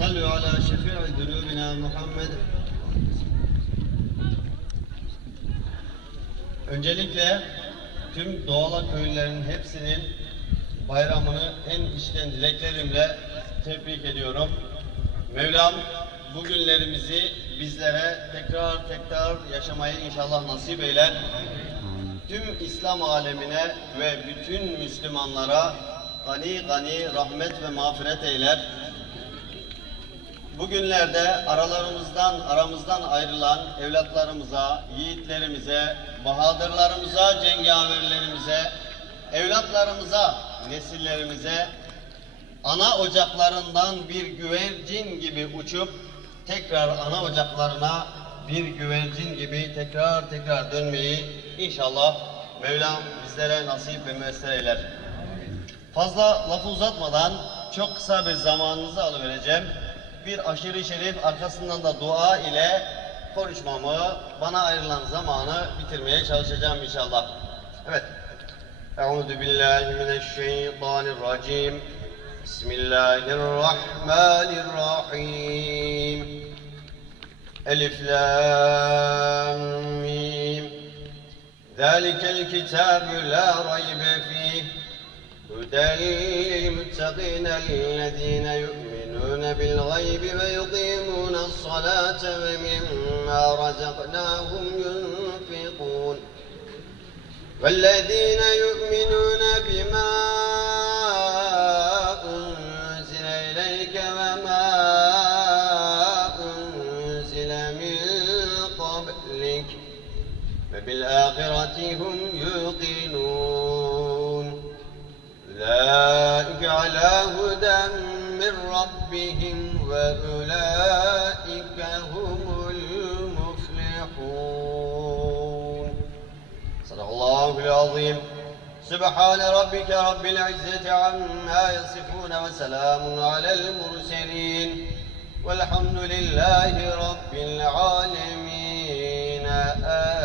صلوا على شفيع ذنوبنا محمد Öncelikle tüm Doğala köylülerin hepsinin bayramını en içten dileklerimle tebrik ediyorum. Mevlam bu günlerimizi bizlere tekrar tekrar yaşamayı inşallah nasip eyler. Tüm İslam alemine ve bütün Müslümanlara gani gani rahmet ve mağfiret eyler. Bugünlerde aralarımızdan, aramızdan ayrılan evlatlarımıza, yiğitlerimize, bahadırlarımıza, cengaverlerimize, evlatlarımıza, nesillerimize ana ocaklarından bir güvercin gibi uçup tekrar ana ocaklarına bir güvercin gibi tekrar tekrar dönmeyi inşallah Mevlam bizlere nasip ve müessir eyler. Fazla lafı uzatmadan çok kısa bir zamanınızı alıvereceğim. Bir aşırı şerif arkasından da dua ile konuşmamı, bana ayrılan zamanı bitirmeye çalışacağım inşallah. Evet. Euzu billahi mineşşeytanirracim. Bismillahirrahmanirrahim. Elif lam mim. Zalikel kitabu la raybe fih. هدى للمتقين الذين يؤمنون بالغيب ويقيمون الصلاة ومما رزقناهم ينفقون والذين يؤمنون بما أنزل إليك وما أنزل من قبلك وبالآخرة هم يوقنون أولئك على هدى من ربهم وأولئك هم المفلحون صدق الله العظيم. سبحان ربك رب العزة عما يصفون وسلام على المرسلين. والحمد لله رب العالمين. آمين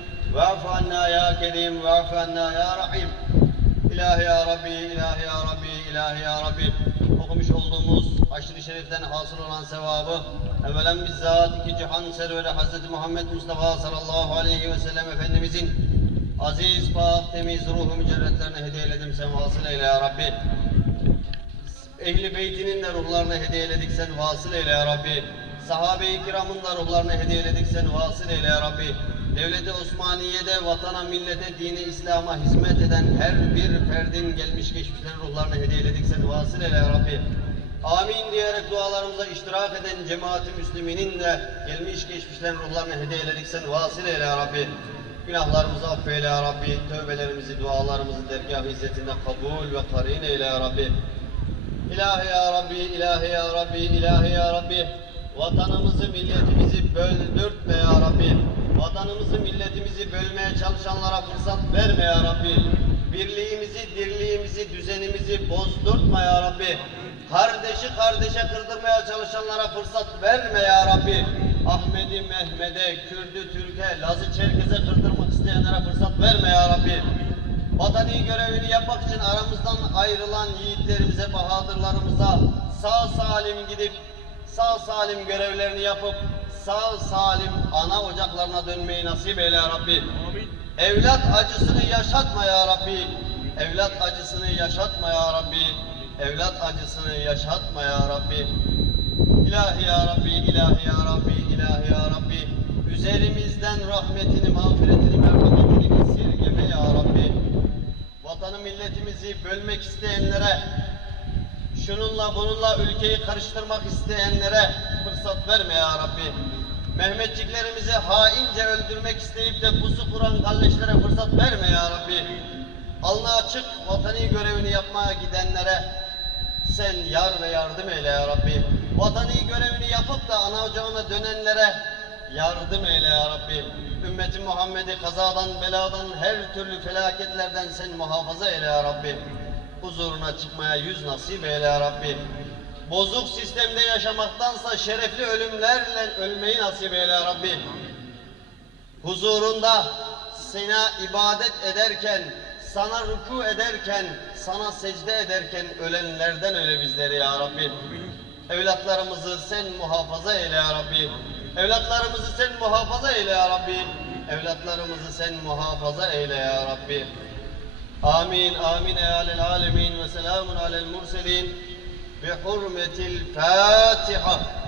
Va'fu anna ya kerim, va'fu anna ya rahim. İlahi ya Rabbi, ilahi ya Rabbi, ilahi ya Rabbi. Okumuş olduğumuz aşırı şeriften hasıl olan sevabı evvelen bizzat iki cihan serveri Hz. Muhammed Mustafa sallallahu aleyhi ve sellem Efendimizin aziz, pak, temiz ruhu mücerretlerine hediye eledim sen vasıl eyle ya Rabbi. Ehli beytinin de ruhlarına hediye eledik sen vasıl eyle ya Rabbi. Sahabe-i kiramın da ruhlarına hediye eledik sen vasıl eyle ya Rabbi. Devleti Osmaniye'de vatana, millete, dini, İslam'a hizmet eden her bir ferdin gelmiş geçmişlerin ruhlarına hediye eyledik sen vasıl eyle ya Rabbi. Amin diyerek dualarımıza iştirak eden cemaati müsliminin de gelmiş geçmişlerin ruhlarına hediye eyledik sen vasıl eyle ya Rabbi. Günahlarımızı affeyle ya Rabbi. Tövbelerimizi, dualarımızı dergah izzetinde kabul ve karin eyle ya Rabbi. İlahi ya Rabbi, ilahi ya Rabbi, ilahi ya Rabbi. Vatanımızı, milletimizi böldürtme ya Rabbi. Vatanımızı, milletimizi bölmeye çalışanlara fırsat verme ya Rabbi. Birliğimizi, dirliğimizi, düzenimizi bozdurtma ya Rabbi. Kardeşi kardeşe kırdırmaya çalışanlara fırsat verme ya Rabbi. Ahmet'i Mehmet'e, Kürdü Türk'e, Laz'ı Çerkez'e kırdırmak isteyenlere fırsat verme ya Rabbi. Vatani görevini yapmak için aramızdan ayrılan yiğitlerimize, bahadırlarımıza sağ salim gidip sağ salim görevlerini yapıp sağ salim ana ocaklarına dönmeyi nasip eyle ya Rabbi. Evlat acısını yaşatma ya Rabbi. Evlat acısını yaşatma ya Rabbi. Evlat acısını yaşatma ya Rabbi. İlahi ya Rabbi, ilahi ya Rabbi, ilahi ya Rabbi. Üzerimizden rahmetini, mağfiretini, merhametini esirgeme ya Rabbi. Vatanı milletimizi bölmek isteyenlere, şununla bununla ülkeyi karıştırmak isteyenlere fırsat verme ya Rabbi. Mehmetçiklerimizi haince öldürmek isteyip de pusu kuran kardeşlere fırsat verme ya Rabbi. Alnı açık vatani görevini yapmaya gidenlere sen yar ve yardım eyle ya Rabbi. Vatani görevini yapıp da ana ocağına dönenlere yardım eyle ya Rabbi. Ümmeti Muhammed'i kazadan, beladan, her türlü felaketlerden sen muhafaza eyle ya Rabbi. Huzuruna çıkmaya yüz nasip eyle ya Rabbi. Bozuk sistemde yaşamaktansa şerefli ölümlerle ölmeyi nasip eyle ya Rabbi. Huzurunda sana ibadet ederken, sana ruku ederken, sana secde ederken ölenlerden öyle bizleri ya Rabbi. Evlatlarımızı sen muhafaza eyle ya Rabbi. Evlatlarımızı sen muhafaza eyle ya Rabbi. Evlatlarımızı sen muhafaza eyle ya Rabbi. آمين آمين يا للعالمين وسلام على المرسلين. بحرمة الفاتحة.